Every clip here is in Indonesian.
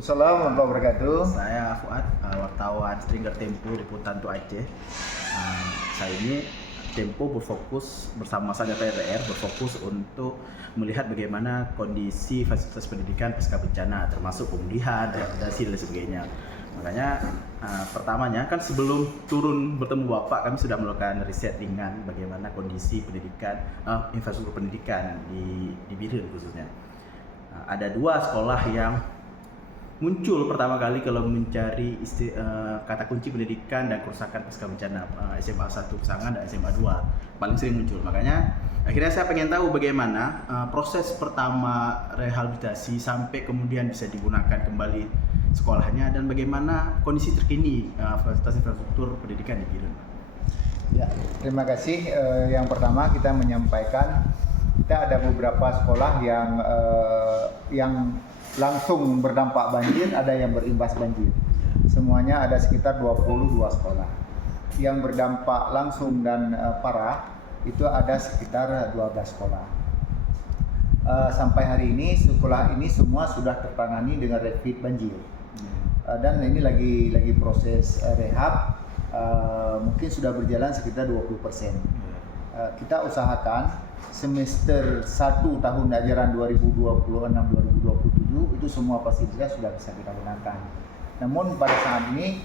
Assalamualaikum warahmatullahi wabarakatuh. Saya Fuad, wartawan Stringer Tempo Liputan Tua Aceh. Saya ini Tempo berfokus bersama saya PRR berfokus untuk melihat bagaimana kondisi fasilitas pendidikan pasca bencana, termasuk pemulihan, rehabilitasi dan sebagainya. Makanya pertamanya kan sebelum turun bertemu Bapak, kami sudah melakukan riset ringan bagaimana kondisi pendidikan, infrastruktur pendidikan di Biren khususnya. Ada dua sekolah yang muncul pertama kali kalau mencari kata kunci pendidikan dan kerusakan pasca bencana, SMA 1 Pesangan dan SMA 2 paling sering muncul. Makanya akhirnya saya pengen tahu bagaimana proses pertama rehabilitasi sampai kemudian bisa digunakan kembali sekolahnya dan bagaimana kondisi terkini fasilitas infrastruktur pendidikan di Biren. Ya, terima kasih. Yang pertama kita menyampaikan kita ada beberapa sekolah yang langsung berdampak banjir, ada yang berimbas banjir. Semuanya ada sekitar 22 sekolah. Yang berdampak langsung dan parah itu ada sekitar 12 sekolah. Sampai hari ini sekolah ini semua sudah tertangani dengan rapid banjir. Dan ini lagi proses rehab, mungkin sudah berjalan sekitar 20%. Kita usahakan semester 1 tahun ajaran 2026-2027 itu semua fasilitas sudah bisa kita gunakan. Namun pada saat ini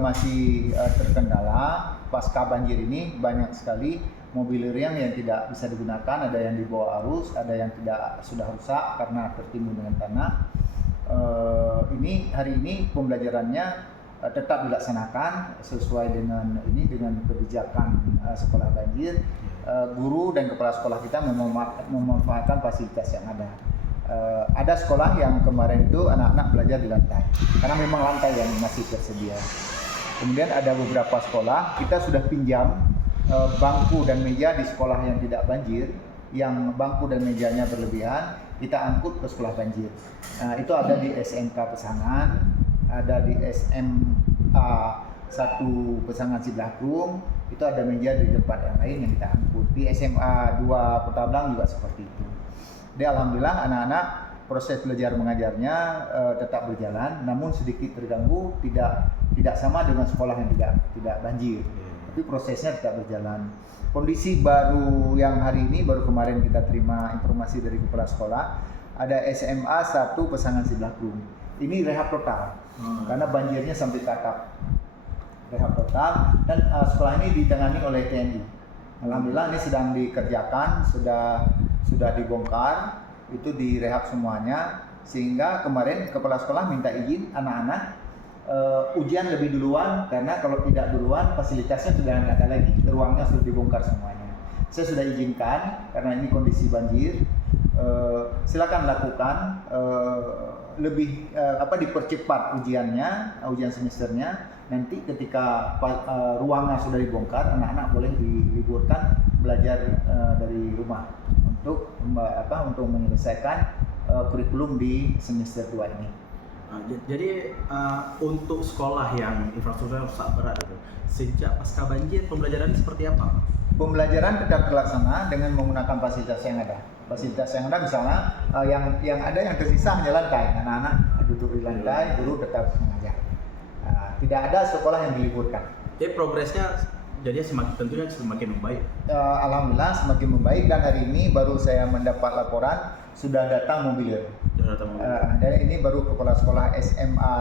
masih terkendala pasca banjir ini, banyak sekali mobil riang yang tidak bisa digunakan, ada yang dibawa arus, ada yang tidak sudah rusak karena tertimbun dengan tanah. Hari ini pembelajarannya tetap dilaksanakan sesuai dengan kebijakan sekolah banjir. Guru dan kepala sekolah kita memanfaatkan fasilitas yang ada. Ada sekolah yang kemarin itu anak-anak belajar di lantai karena memang lantai yang masih tersedia. Kemudian ada beberapa sekolah kita sudah pinjam bangku dan meja di sekolah yang tidak banjir, yang bangku dan mejanya berlebihan kita angkut ke sekolah banjir. Itu ada di SMK Pesangan, ada di SMA 1 Pesangan Siblahkung, itu ada meja di tempat yang lain yang kita angkut. Di SMA 2 Kota Blang juga seperti itu. Jadi alhamdulillah anak-anak proses belajar mengajarnya tetap berjalan, namun sedikit terganggu, tidak sama dengan sekolah yang tidak banjir. Tapi prosesnya tetap berjalan. Kondisi baru yang hari ini, baru kemarin kita terima informasi dari kepala sekolah, ada SMA 1 Pesangan Siblahkung. Ini rehab total, karena banjirnya sampai ke atap. Rehab total, dan sekolah ini ditangani oleh TNI. Alhamdulillah ini sedang dikerjakan, sudah dibongkar, itu direhab semuanya, sehingga kemarin kepala sekolah minta izin anak-anak ujian lebih duluan, karena kalau tidak duluan fasilitasnya sudah tidak ada lagi, ruangnya sudah dibongkar semuanya. Saya sudah izinkan karena ini kondisi banjir. Silakan lakukan, dipercepat ujian semesternya. Nanti ketika ruangnya sudah dibongkar, anak-anak boleh diliburkan belajar dari rumah untuk menyelesaikan kurikulum di semester 2 ini. Jadi untuk sekolah yang infrastrukturnya rusak berat itu, sejak pasca banjir pembelajaran seperti apa? Pembelajaran tetap terlaksana dengan menggunakan fasilitas yang ada. Fasilitas yang ada misalnya yang ada yang tersisa hanya lantai. Anak-anak duduk di lantai, guru tetap mengajar. Tidak ada sekolah yang diliburkan. Jadi progresnya jadi tentunya semakin membaik. Alhamdulillah semakin membaik, dan hari ini baru saya mendapat laporan sudah datang mobil. Dan ini baru kepala sekolah SMA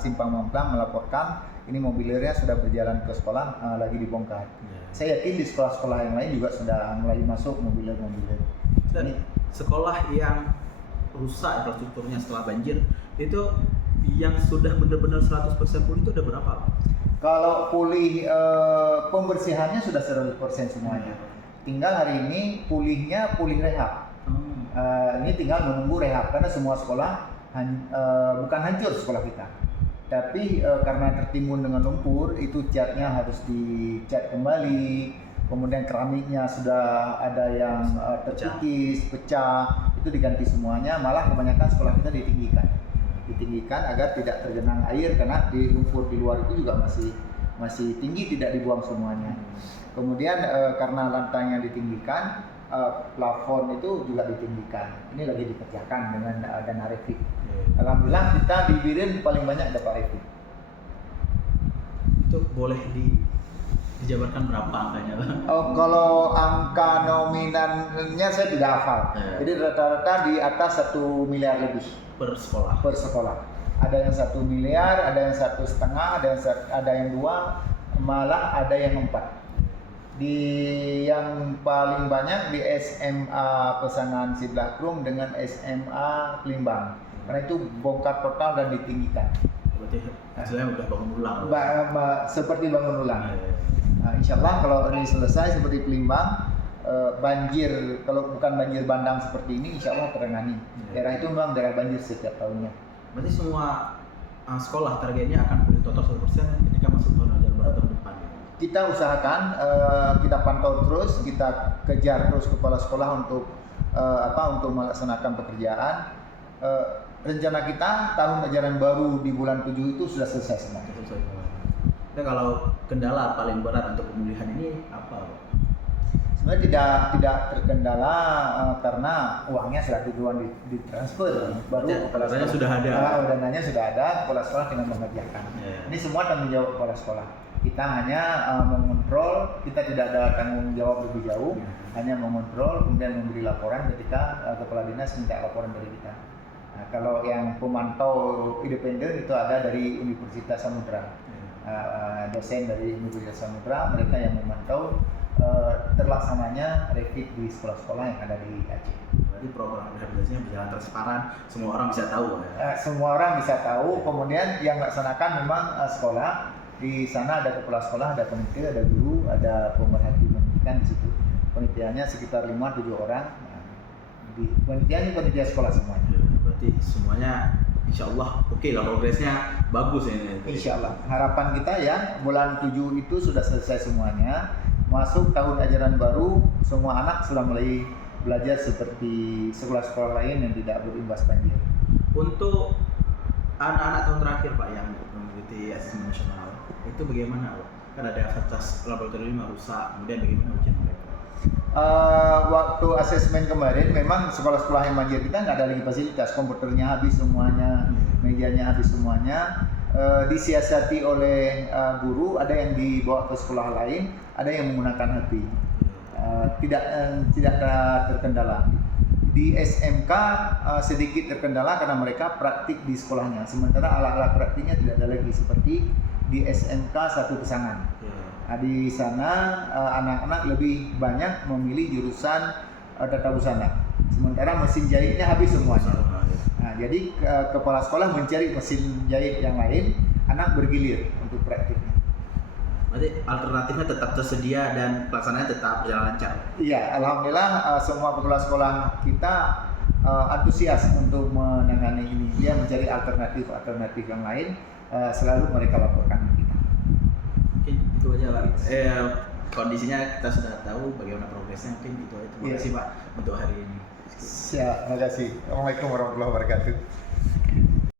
Simpang Mamplang melaporkan ini mobilirnya sudah berjalan ke sekolah, lagi dibongkar. Saya yakin di sekolah-sekolah yang lain juga sudah mulai masuk mobil. Dan sekolah yang rusak infrastrukturnya setelah banjir itu yang sudah benar-benar 100% pulih itu ada berapa? Kalau pulih pembersihannya sudah 100% semuanya. Tinggal hari ini pulih rehab. Ini tinggal menunggu rehab karena semua sekolah bukan hancur sekolah kita. Tapi karena tertimbun dengan lumpur, itu catnya harus dicat kembali. Kemudian keramiknya sudah ada yang terkikis, pecah, itu diganti semuanya. Malah kebanyakan sekolah kita ditinggikan agar tidak tergenang air, karena di lumpur di luar itu juga masih tinggi, tidak dibuang semuanya. Kemudian karena lantainya ditinggikan, plafon itu juga ditinggikan. Ini lagi dikerjakan dengan dana refit. Alhamdulillah kita di Biren paling banyak dapat rapid. Itu boleh dijabarkan berapa angkanya? Oh, kalau angka nominalnya saya tidak hafal. Jadi rata-rata di atas 1 miliar lebih Per sekolah. per sekolah. Ada yang 1 miliar, ada yang 1,5, ada yang 2, malah ada yang 4. Di yang paling banyak di SMA Pesangan Siblakrum dengan SMA Kelimbang. Karena itu bongkar total dan ditinggikan. Berarti istilahnya udah bangun ulang. Seperti bangun ulang. Nah, insya Allah kalau ini selesai seperti Kelimbang, banjir, kalau bukan banjir bandang seperti ini, insya Allah tertangani. Daerah itu memang daerah banjir setiap tahunnya. Berarti semua sekolah targetnya akan pulih total 100% ketika masuk tahun ajaran baru tahun depan. Kita usahakan, kita pantau terus, kita kejar terus kepala sekolah untuk untuk melaksanakan pekerjaan. Rencana kita tahun ajaran baru di bulan 7 itu sudah selesai semua. Nah, kalau kendala paling berat untuk pemulihan ini apa, Pak? Sebenarnya tidak terkendala karena uangnya sudah duluan ditransfer, baru kepala dananya sekolah sudah ada. Dananya sudah ada, kepala sekolah tinggal mengerjakan. Ini semua tanggung jawab kepala sekolah. Kita hanya mengontrol, kita tidak ada tanggung jawab lebih jauh, hanya mengontrol kemudian memberi laporan ketika kepala dinas minta laporan dari kita. Nah, kalau yang pemantau independen itu ada dari Universitas Samudra, dosen dari Universitas Samudra, mereka yang memantau terlaksananya rapid di sekolah-sekolah yang ada di Aceh. Berarti program rehabilitasinya berjalan transparan, semua orang bisa tahu ya? Semua orang bisa tahu, kemudian yang melaksanakan memang sekolah. Di sana ada kepala sekolah, ada panitia, ada guru, ada pemerhati pendidikan di situ. Panitianya sekitar 5-7 orang. Di panitia sekolah semuanya. Berarti semuanya insya Allah oke lah, progresnya bagus ini. Insya Allah. Harapan kita ya bulan 7 itu sudah selesai semuanya. Masuk tahun ajaran baru, semua anak sudah mulai belajar seperti sekolah-sekolah lain yang tidak berimbas banjir. Untuk anak-anak tahun terakhir Pak yang mengikuti asesmen nasional, itu bagaimana Pak? Kan ada fasilitas laboratorium yang rusak, kemudian bagaimana ujian mereka? Waktu asesmen kemarin memang sekolah-sekolah yang banjir kita nggak ada lagi fasilitas, komputernya habis semuanya, mejanya habis semuanya. Disiasati oleh guru, ada yang dibawa ke sekolah lain, ada yang menggunakan HP. Tidak terkendala. Di SMK sedikit terkendala karena mereka praktik di sekolahnya, sementara alat-alat praktiknya tidak ada lagi seperti di SMK 1 Pesangan. Nah, di sana anak-anak lebih banyak memilih jurusan tata busana, sementara mesin jahitnya habis semuanya. Nah, jadi kepala sekolah mencari mesin jahit yang lain, anak bergilir untuk praktiknya. Berarti alternatifnya tetap tersedia dan pelaksanaannya tetap berjalan lancar? Iya, alhamdulillah semua kepala sekolah kita antusias untuk menangani ini. Dia mencari alternatif yang lain, selalu mereka laporkan ke kita. Mungkin itu aja Pak. Kondisinya kita sudah tahu bagaimana progresnya, mungkin itu aja. Terima kasih Pak untuk hari ini. Siap, terima kasih. Assalamualaikum warahmatullahi wabarakatuh.